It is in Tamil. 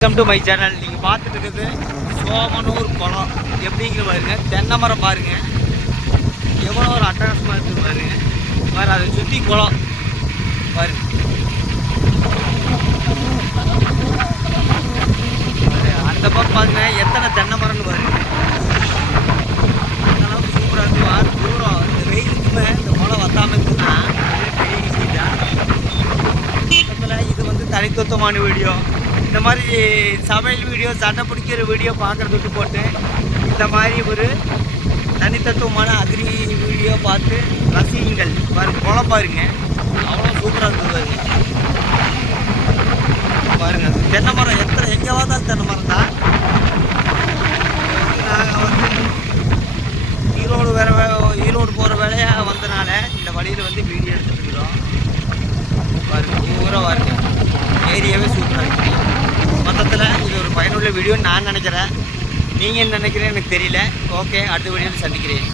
வெல்கம் டு மை சேனல் நீங்கள் பார்த்துட்டு இருக்கிறது சோமனூர் குளம். எப்படிங்கிற பாருங்க? தென்னை மரம் பாருங்க. எவ்வளோ ஒரு அட்டகாசமாக இருக்குது பாருங்க. பாரு அதை சுற்றி குளம். பாருங்க அந்த பக்கம் பாருங்க. எத்தனை தென்னை மரம்னு பாருங்க. அந்த சூப்பராக இருக்கு. வாரு தூரம். இந்த வெயிலுக்குமே இந்த குளம் வத்தாமல் இருக்குன்னா அதுவே பெரிய விஷயம் தான் பக்கத்தில் இது வந்து தனித்துவமான வீடியோ. இந்த மாதிரி சமையல் வீடியோ சண்டை பிடிக்கிற வீடியோ பார்க்குறதுக்கு விட்டு போட்டு இந்த மாதிரி ஒரு தனித்தத்துவமான அக்ரி வீடியோ பார்த்து ரசிகங்கள் பாருங்க குளம் பாருங்க. அவ்வளோ சூப்பராக இருந்தது பாருங்க பாருங்க அது தென்னை மரம். எத்தனை எங்கேவா தான் தென்னை மரம் தான். நாங்கள் வந்து ஈரோடு வேற ஈரோடு போகிற வேலையாக வந்தனால இந்த வழியில் வந்து வீடியோ எடுத்துட்டு இருக்கிறோம். பாருங்க பூரா பாருங்க. ஏரியாவே சூப்பராக இருக்குது பயனுள்ள வீடியோன்னு நான் நினைக்கிறேன். நீங்கள் என்ன நினைக்கிறேன்னு எனக்கு தெரியல. ஓகே அடுத்த வீடியோவில் சந்திக்கிறேன்.